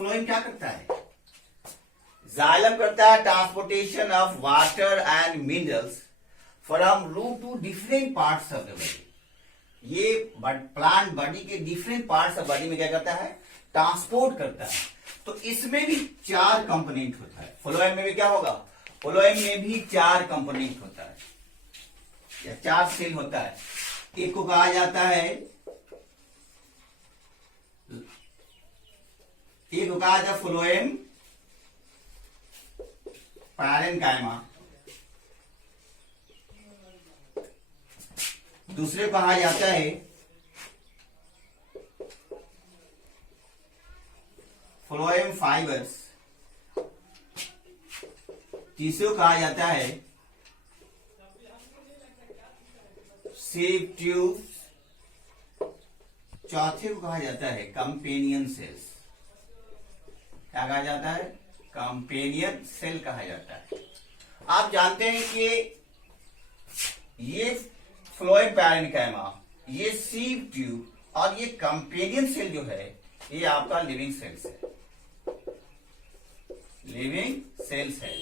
Phloem क्या करता है? जाइलम करता है transportation of water and minerals from root to different parts of the body. ये प्लांट बॉडी के डिफरेंट पार्ट्स ऑफ बॉडी में क्या करता है? ट्रांसपोर्ट करता है। तो इसमें भी 4 कंपोनेंट होता है। फ्लोएम में भी क्या होगा? फ्लोएम में भी 4 कंपोनेंट होता है या 4 सेल होता है। एक को कहा जाता है, एक को कहा जाता है फ्लोएम पैरेन्काइमा, दूसरे को कहा जाता है फ्लोएम फाइबर्स, तीसरे को कहा जाता है सीप ट्यूब, चौथे को कहा जाता है कंपेनियन सेल्स। क्या कहा जाता है? कंपेनियन सेल कहा जाता है। आप जानते हैं कि ये फ्लोएम पैरेन्काइमा, ये सीप ट्यूब और ये कंपेनियन सेल जो है ये आपका लिविंग सेल्स है, लिविंग सेल्स है,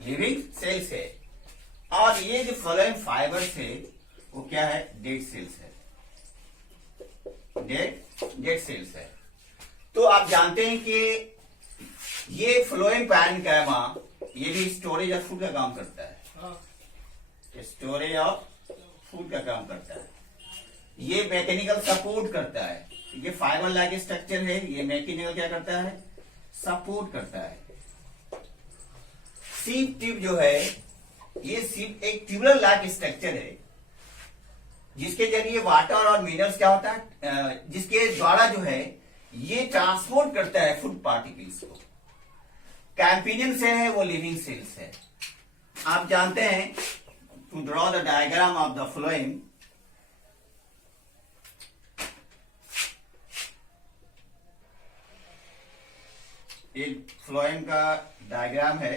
लिविंग सेल्स है। और ये जो फ्लोएम फाइबर्स है वो क्या है? डेड सेल्स है, डेड सेल्स है। तो आप जानते हैं कि ये फ्लोएम पैरेन्काइमा ये भी स्टोरेज ऑफ फूड का काम करता है, स्टोरेज ऑफ फूड का काम करता है। ये मैकेनिकल सपोर्ट करता है। ये फाइबर लाइक स्ट्रक्चर है, ये मैकेनिकल क्या करता है? सपोर्ट करता है। सीप ट्यूब जो है ये सीप एक ट्यूबुलर लाइक स्ट्रक्चर है जिसके जरिए वाटर और मिनरल्स क्या होता है, जिसके द्वारा जो है ये ट्रांसपोर्ट करता है फूड पार्टिकल्स को। कैम्पेनियन सेल है वो लिविंग सेल्स है। आप जानते हैं, to draw the diagram of the phloem, एक फ्लोएम का डायग्राम है।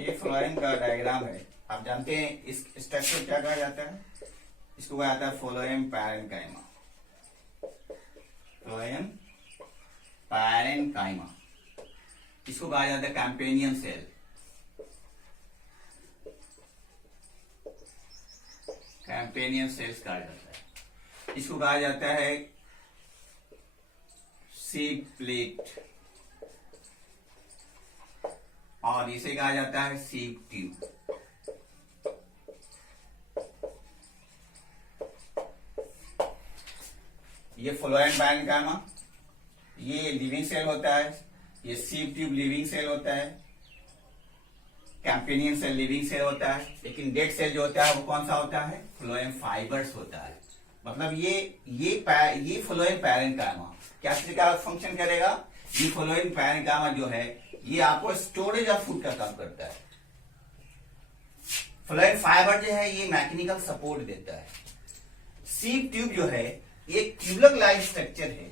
ये फ्लोएम का डायग्राम है। आप जानते हैं इस स्ट्रक्चर क्या कहा जाता है? इसको कहा जाता है फ्लोएम पैरेन्काइमा, फ्लोएम पैरेन्काइमा। इसको कहा जाता है कैम्पेनियन सेल, कैम्पेनियन सेल्स कहा जाता है। इसको कहा जाता है सीप प्लेट और इसे कहा जाता है सीप ट्यूब। ये फ्लोएम पैरेन्काइमा ये लिविंग सेल होता है, ये सीप ट्यूब लिविंग सेल होता है, कैम्पेनियन सेल लिविंग सेल होता है। लेकिन डेड सेल जो होता है वो कौन सा होता है? फ्लोएम फाइबर्स होता है। मतलब ये फ्लोएम पैरेन्काइमा क्या तरीका फंक्शन करेगा? ये फ्लोएम पैरेन्काइमा जो है ये आपको स्टोरेज ऑफ फूड का काम करता है। फ्लोएम फाइबर जो है ये मैकेनिकल सपोर्ट देता है। सीप ट्यूब जो है ये ट्यूबुलर लाइक स्ट्रक्चर है,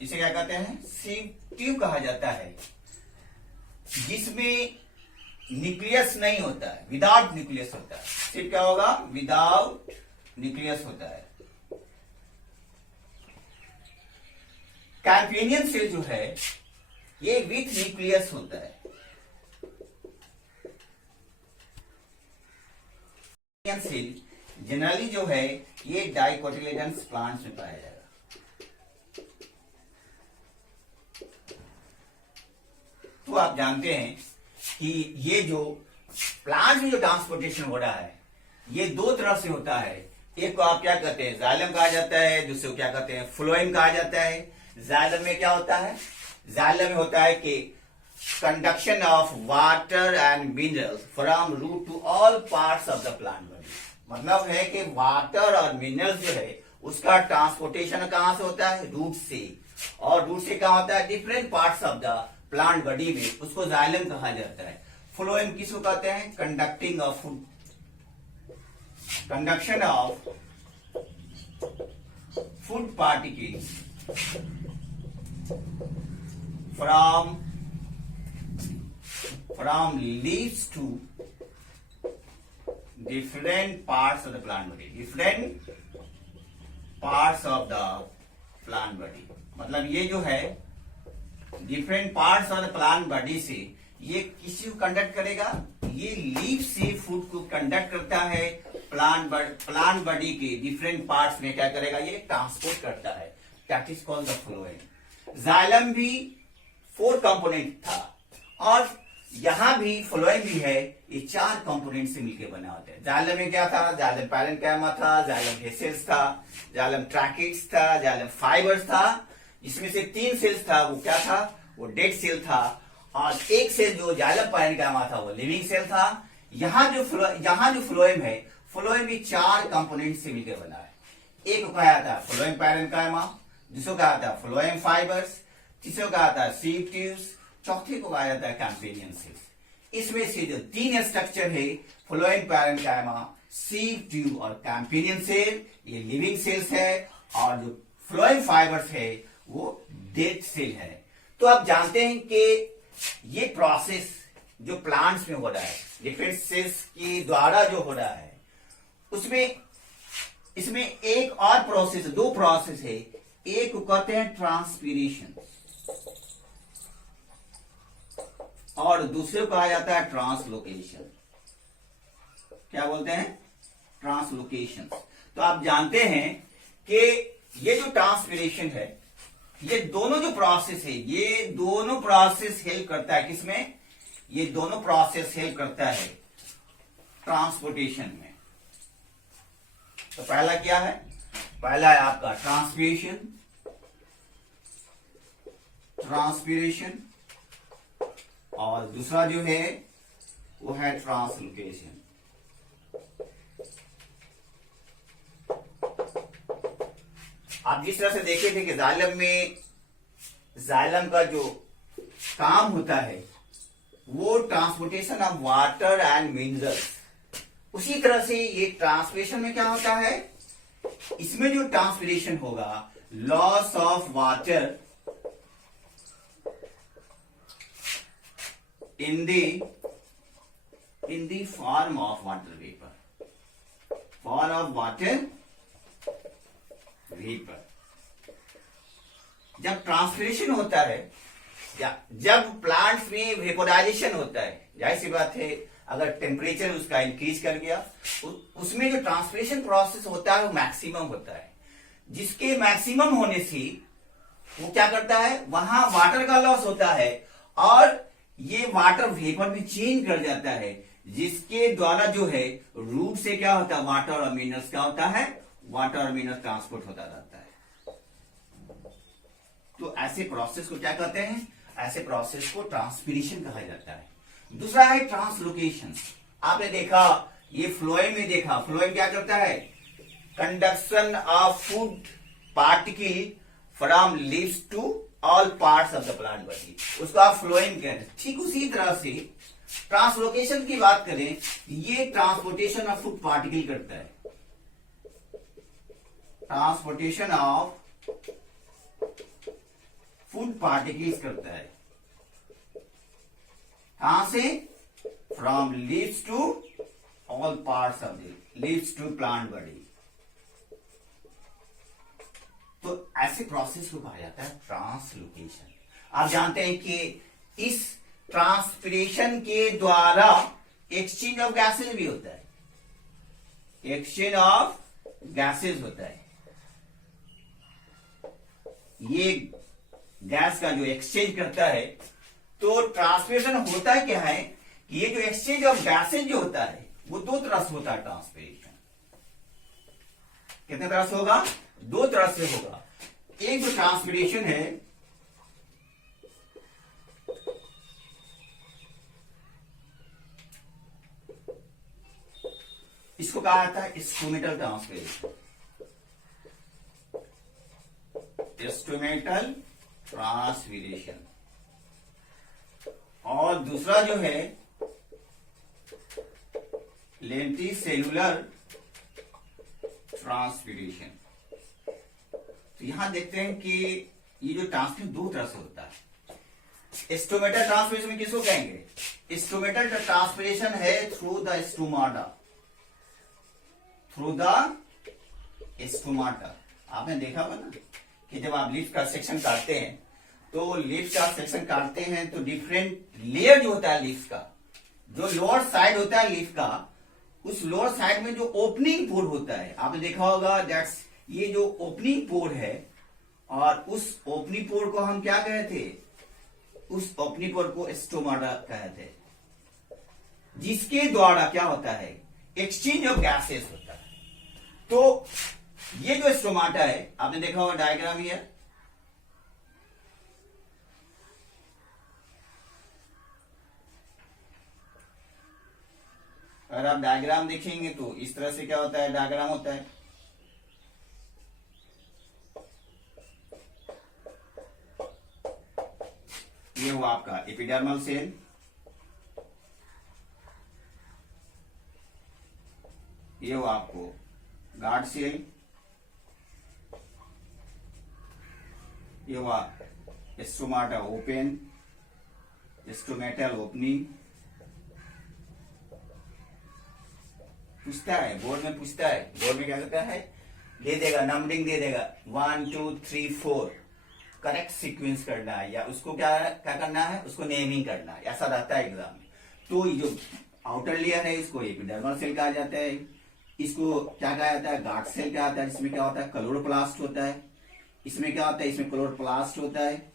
इसे क्या कहते हैं? सीप ट्यूब कहा जाता है, जिसमें न्यूक्लियस नहीं होता है, विदाउट न्यूक्लियस होता है। सिर्फ क्या होगा? विदाउट न्यूक्लियस होता है। कैम्पेनियन सेल जो है ये विथ न्यूक्लियस होता है। सेल जनरली जो है ये डाइकोटिलेडन्स प्लांट्स में पाया जाएगा। तो आप जानते हैं कि ये जो प्लांट में जो ट्रांसपोर्टेशन हो रहा है ये 2 तरह से होता है। एक को आप क्या कहते हैं? जाइलम कहा जाता है, दूसरे को क्या कहते हैं? फ्लोएम कहा जाता है। जाइलम में क्या होता है? जाइलम में होता है कि conduction of water and minerals from root to all parts of the plant body। मतलब है कि वाटर और मिनरल्स जो है उसका ट्रांसपोर्टेशन कहां से होता है, रूट से, और रूट से कहां होता है, different parts of the plant body में, उसको जाइलम कहा जाता है। फ्लोएम किसको कहते हैं, conducting of food, conduction of food particles from leaves to different parts of the plant body, different parts of the plant body। मतलब ये जो है different parts of the plant body से ये किसी को कंडक्ट करेगा, ये लीफ से फूड को कंडक्ट करता है, प्लांट बॉडी के डिफरेंट पार्ट्स में क्या करेगा, ये ट्रांसपोर्ट करता है, that is called the phloem. Xylem भी 4 कंपोनेंट था, और यहां भी फ्लोएम भी है, ये 4 कंपोनेंट से मिलकर बना होता है। जाइलम में क्या था, जाइलम पैरेन्काइमा था, जाइलम वेसल्स था, जाइलम ट्रैकिट्स था, जाइलम फाइबर्स था। इसमें से 3 सेल्स था, वो क्या था, वो डेड सेल था, और एक सेल जो जाइलम पैरेन्काइमा था वो लिविंग सेल था। यहाँ जो फ्लोएम है, फ्लोएम भी 4 कंपोनेंट से मिलकर बना है। एक को कहा जाता है फ्लोएम पैरेन्काइमा, जिसको कहा जाता है फ्लोएम फाइबर्स, तीसरे को कहा जाता है सीव ट्यूब्स, चौथे को कहा जाता है कैम्पेनियन सेल्स। इसमें से जो 3 स्ट्रक्चर है, फ्लोएम पैरेन्काइमा, सीव ट्यूब और कैम्पेनियन सेल, ये लिविंग सेल्स है, और जो फ्लोएम फाइबर्स है वो डेड सेल है। तो आप जानते हैं कि ये प्रोसेस जो प्लांट्स में हो रहा है, डिफरेंट सेल्स के द्वारा जो हो रहा है, उसमें इसमें एक और प्रोसेस, 2 प्रोसेस है। एक को कहते हैं ट्रांसपीरेशन, और दूसरे को कहा जाता है ट्रांसलोकेशन। क्या बोलते हैं, ट्रांसलोकेशन। तो आप जानते हैं कि ये जो ट्रांसपीरेशन है, ये दोनों जो प्रोसेस है, ये दोनों प्रोसेस हेल्प करता है किसमें, ये दोनों प्रोसेस हेल्प करता है ट्रांसपोर्टेशन में। तो पहला क्या है, पहला है आपका ट्रांसपीरेशन, और दूसरा जो है वो है ट्रांसलोकेशन। आप जिस तरह से देखे थे कि जाइलम का जो काम होता है वो transportation of water and minerals, उसी तरह से ये ट्रांसपिरेशन में क्या होता है, इसमें जो ट्रांसपिरेशन होगा, loss of water in the form of water vapor, जब ट्रांसपिरेशन होता है, जब प्लांट्स में वेपोराइजेशन होता है, जाहिर सी बात है अगर टेम्परेचर उसका इंक्रीज कर गया, उसमें जो ट्रांसपिरेशन प्रोसेस होता है वो मैक्सिमम होता है। जिसके मैक्सिमम होने से वो क्या करता है, वहां वाटर का लॉस होता है, और ये वाटर वेपर में चेंज कर जाता है, जिसके द्वारा जो है रूट से क्या होता है, वाटर और मिनरल्स क्या होता है, वाटर और मिनरल्स ट्रांसपोर्ट होता रहता है। तो ऐसे प्रोसेस को क्या कहते हैं, ऐसे प्रोसेस को ट्रांसपीरेशन कहा जाता है। दूसरा है ट्रांसलोकेशन। आपने देखा, ये फ्लोएम में देखा, फ्लोएम क्या करता है, conduction of food particle from leaves to all parts of the plant body, उसको आप फ्लोएम कहते हैं। ठीक उसी तरह से ट्रांसलोकेशन की बात करें, ये ट्रांसपोर्टेशन ऑफ फूड पार्टिकल करता है, ट्रांसपोर्टेशन ऑफ फूड पार्टिकल्स करता है। कहां से, from leaves to all parts of the leaves to plant body. तो ऐसे प्रोसेस को कहा जाता है ट्रांसलोकेशन। आप जानते हैं कि इस ट्रांसपिरेशन के द्वारा एक्सचेंज ऑफ गैसेज भी होता है, एक्सचेंज ऑफ गैसेज होता है। ये गैस का जो एक्सचेंज करता है, तो ट्रांसपिरेशन होता है क्या है कि ये जो एक्सचेंज ऑफ गैसेज जो होता है वो 2 तरह से होता है। ट्रांसपिरेशन कितने तरह से होगा, 2 तरह से होगा। एक जो ट्रांसपिरेशन है इसको कहा जाता है इंस्ट्रूमेंटल ट्रांसपिरेशन, इंस्ट्रूमेंटल ट्रांसपिरेशन। और दूसरा जो है लेंटिसेलुलर ट्रांसपिरेशन। तो यहां देखते हैं कि ये जो ट्रांसपिरेशन दो तरह से होता है। इंस्ट्रूमेंटल ट्रांसपिरेशन किसको कहेंगे? इंस्ट्रूमेंटल ट्रांसपिरेशन है through the stomata, through the stomata. आपने देखा होगा ना कि जब आप लिप्स का सेक्शन काटते हैं तो लिप्स का सेक्शन काटते हैं तो डिफरेंट लेयर जो होता है लिप्स का, जो लोअर साइड होता है लिप्स का, उस लोअर साइड में जो ओपनिंग पोर होता है, आपने देखा होगा दैट्स ये जो ओपनिंग पोर है, और उस ओपनिंग पोर को हम क्या कहे थे? उस ओपनिंग पोर को स्टोमाटा कहते हैं, जिसके द्वारा क्या होता है? एक्सचेंज ऑफ गैसेस होता है। तो ये जो स्टोमाटा है, आपने देखा होगा डायग्राम ही है, अगर आप डायग्राम देखेंगे तो इस तरह से क्या होता है? डायग्राम होता है। ये हुआ आपका एपिडर्मल सेल, ये हुआ आपको गार्ड सेल, ये हुआ स्टोमाटा ओपन, स्टोमेटल ओपनिंग। पूछता है बोर्ड में, पूछता है बोर्ड में क्या करता है? दे देगा, नंबरिंग दे देगा 1 2 3 4, करेक्ट सीक्वेंस करना है, या उसको क्या क्या करना है? उसको नेमिंग करना है, ऐसा रहता है एग्जाम में। तो ये जो आउटर लेयर है इसको एपिडर्मल सेल कहा जाता है, इसको क्या कहा जाता है? गार्ड सेल कहा जाता है। इसमें क्या होता है? क्लोरोप्लास्ट होता है। इसमें क्या होता है? इसमें क्लोरोप्लास्ट होता है।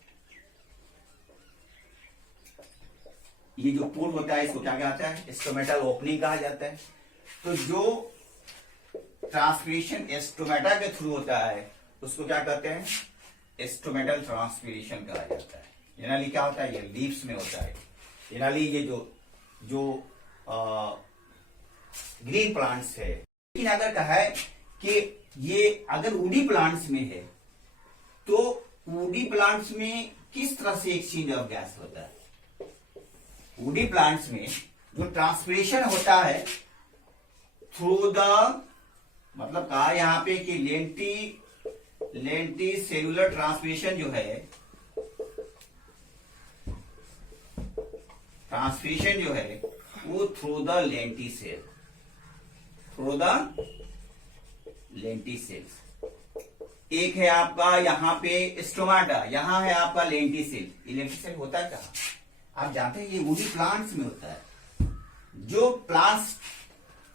ये जो पोर होता है इसको क्या कहता है? स्टोमेटल ओपनिंग कहा जाता है। तो जो ट्रांसपिरेशन स्टोमेटा के थ्रू होता है उसको क्या कहते हैं? स्टोमेटल ट्रांसपिरेशन कहा जाता है। जनरली क्या होता है? ये लीव्स में होता है। जनरली ये जो ग्रीन प्लांट्स है, लेकिन अगर कहा है कि ये अगर वुडी प्लांट्स में है तो वुडी प्लांट्स में किस तरह से एक्सचेंज ऑफ गैस होता है? वुडी प्लांट्स में जो ट्रांसपिरेशन होता है थ्रू द, मतलब कहा यहां पे कि लेंटी सेलुलर ट्रांसपिरेशन जो है, ट्रांसपिरेशन जो है वो through the lenticel, through the lenticels. एक है आपका यहाँ पे स्टोमाटा, यहाँ है आपका लेंटी सेल। ये लेंटी सेल होता है कहाँ? आप जानते हैं ये वुडी प्लांट्स में होता है। जो प्लांट्स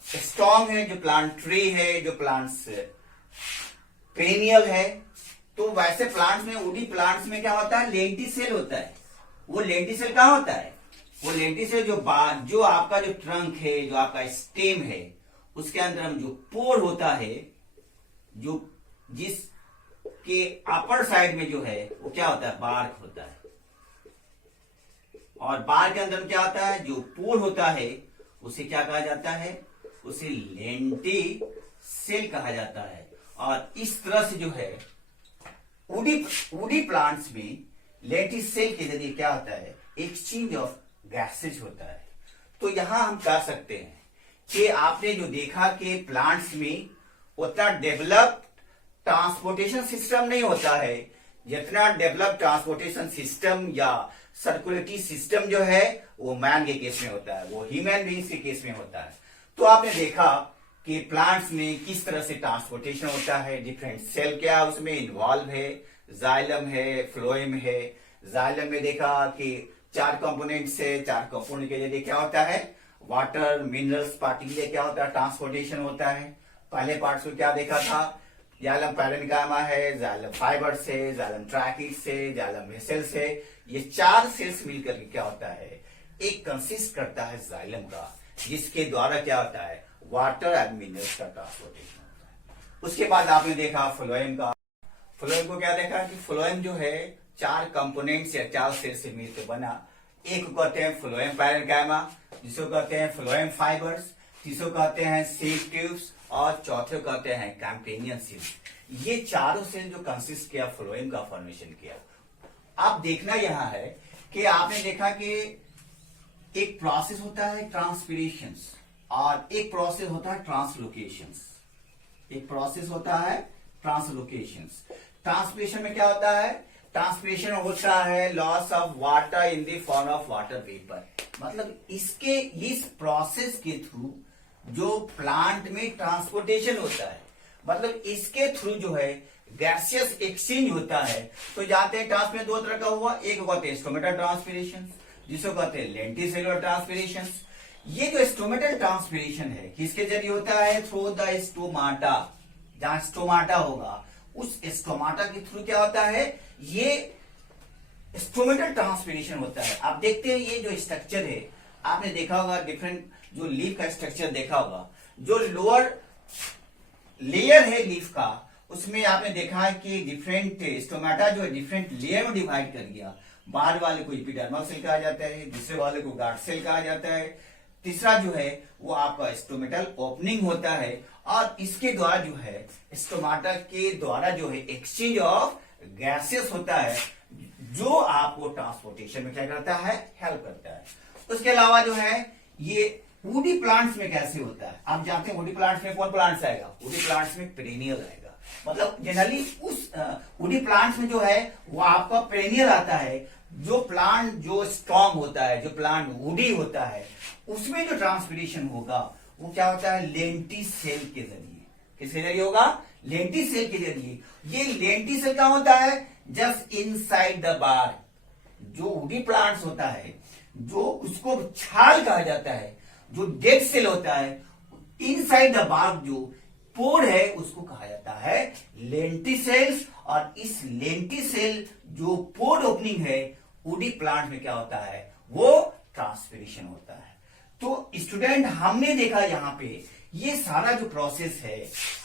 स्ट्रॉन्ग है, जो प्लांट ट्री है, जो प्लांट्स पेनियल है, तो वैसे प्लांट्स में, वुडी प्लांट्स में क्या होता है? लेंटी सेल होता है। वो लेंटी सेल कहाँ होता है? वो लेंटी सेल जो आपका जो ट्रंक है, जो आपका स्टेम है, उसके अंदर जो पोर होता है, जो जिस के अपर साइड में जो है वो क्या होता है? बार्क होता है। और बार्क के अंदर क्या होता है? जो पोर होता है उसे क्या कहा जाता है? उसे लेंटी सेल कहा जाता है। और इस तरह से जो है वुडी प्लांट्स में लेंटी सेल के जरिए क्या होता है? एक्सचेंज ऑफ गैसेज होता है। तो यहां हम कह सकते हैं कि आपने जो देखा कि प्लांट्स में उतना डेवलप ट्रांसपोर्टेशन सिस्टम नहीं होता है जितना डेवलप ट्रांसपोर्टेशन सिस्टम या सर्कुलेटरी सिस्टम जो है वो मैन के केस में होता है, वो ह्यूमन बीइंग्स के केस में होता है। तो आपने देखा कि प्लांट्स में किस तरह से ट्रांसपोर्टेशन होता है, डिफरेंट सेल क्या उसमें इन्वॉल्व है, जाइलम है, फ्लोएम है। जाइलम में देखा कि 4 कंपोनेंट्स है, 4 कंपोनेंट के जरिए क्या होता है? वाटर, मिनरल्स, पार्टिकल क्या होता है? ट्रांसपोर्टेशन होता है। पहले पार्ट्स को क्या देखा था? जाइलम पैरेन्काइमा है, जाइलम फाइबर्स है, जाइलम ट्रैकिक्स है, जाइलम वेसल्स है। ये 4 सेल्स मिलकर के क्या होता है? एक कंसिस्ट करता है जाइलम का, जिसके द्वारा क्या होता है? वाटर एंड मिनरल्स का ट्रांसपोर्टेशन होता है। उसके बाद आपने देखा फ्लोएम का। फ्लोएम को क्या देखा कि फ्लोएम जो है 4 कंपोनेंट्स या 4 सेल से मिलकर बना। एक को कहते हैं फ्लोएम पैरेन्काइमा, जिसको कहते हैं फ्लोएम फाइबर्स, तीसरे कहते हैं सेल ट्यूब्स और चौथे कहते हैं कैंपेनियन सेल। ये चारों सेल जो कंसिस्ट किया फ्लोएम का फॉर्मेशन किया। आप देखना यहां है कि आपने देखा कि एक प्रोसेस होता है ट्रांसपिरेशंस और एक प्रोसेस होता है ट्रांसलोकेशंस। एक प्रोसेस होता है ट्रांसलोकेशंस। ट्रांसपिरेशन में क्या होता है? ट्रांसपिरेशन होता है loss of water in the form of water vapour. मतलब इस प्रोसेस के थ्रू जो प्लांट में ट्रांसपोर्टेशन होता है, मतलब इसके थ्रू जो है गैसियस एक्सचेंज होता है। तो जाते हैं ट्रांसपिरेशन दो तरह का हुआ, एक कहते हैं स्टोमेटल ट्रांसपिरेशन, जिसको कहते हैं लेंटिसेलुलर ट्रांसपिरेशन। ये जो स्टोमेटल ट्रांसपिरेशन है किसके जरिए होता है? Through the stomata. जहां स्टोमाटा होगा उस स्टोमाटा के थ्रू क्या होता है? ये स्टोमेटल ट्रांसपिरेशन होता है। आप देखते हैं ये जो स्ट्रक्चर है, आपने देखा होगा डिफरेंट जो लीफ का स्ट्रक्चर देखा होगा, जो लोअर लेयर है लीफ का, उसमें आपने देखा है कि डिफरेंट स्टोमेटा जो है डिफरेंट लेयर में डिवाइड कर दिया। बाहर वाले को एपिडर्मल सेल कहा जाता है, दूसरे वाले को गार्ड सेल कहा जाता है, तीसरा जो है वो आपका स्टोमेटल ओपनिंग होता है और इसके द्वारा जो है स्टोमाटा के द्वारा जो है एक्सचेंज ऑफ गैसेस होता है, जो आपको ट्रांसपोर्टेशन में क्या करता है? हेल्प करता है। उसके अलावा जो है ये वुडी प्लांट्स में कैसे होता है? आप जानते हैं वुडी प्लांट्स में कौन प्लांट्स आएगा? वुडी प्लांट्स में पेरेनियल आएगा। मतलब जनरली उस वुडी प्लांट्स में जो है वो आपका पेरेनियल आता है। जो प्लांट जो स्ट्रॉन्ग होता है, जो प्लांट वुडी होता है, उसमें जो ट्रांसपिरेशन होगा वो क्या होता है? लेंटिसेल के जरिए। किसके जरिए होगा? लेंटिसेल के जरिए। ये लेंटिसेल क्या होता है? Just inside the bar. जो वुडी प्लांट्स होता है, जो उसको छाल कहा जाता है, जो डेड सेल होता है, इनसाइड द बार्क जो पोर है उसको कहा जाता है लेंटिसेल्स। और इस लेंटिसेल जो पोर ओपनिंग है वुडी प्लांट में क्या होता है? वो ट्रांसपिरेशन होता है। तो स्टूडेंट हमने देखा यहाँ पे ये सारा जो प्रोसेस है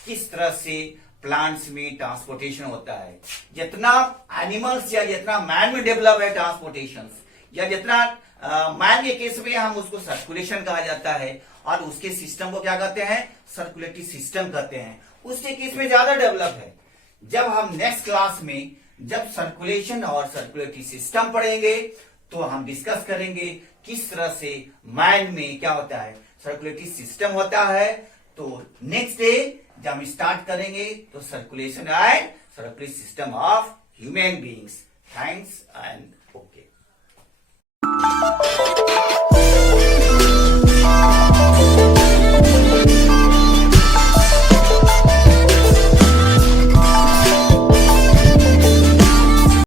किस तरह से प्लांट्स में ट्रांसपोर्टेशन होता है। जितना एनिमल्स या जितना मैन में डेवलप है ट्रांसपोर्टेशन, या जितना मैन के केस में हम उसको सर्कुलेशन कहा जाता है और उसके सिस्टम को क्या कहते हैं? सर्कुलेटरी सिस्टम कहते हैं। उसके केस में ज्यादा डेवलप है। जब हम नेक्स्ट क्लास में जब सर्कुलेशन और सर्कुलेटरी सिस्टम पढ़ेंगे तो हम डिस्कस करेंगे किस तरह से मैन में क्या होता है? सर्कुलेटरी सिस्टम होता है। तो नेक्स्ट डे जब हम स्टार्ट करेंगे तो circulation and circulatory system of human beings. Thanks and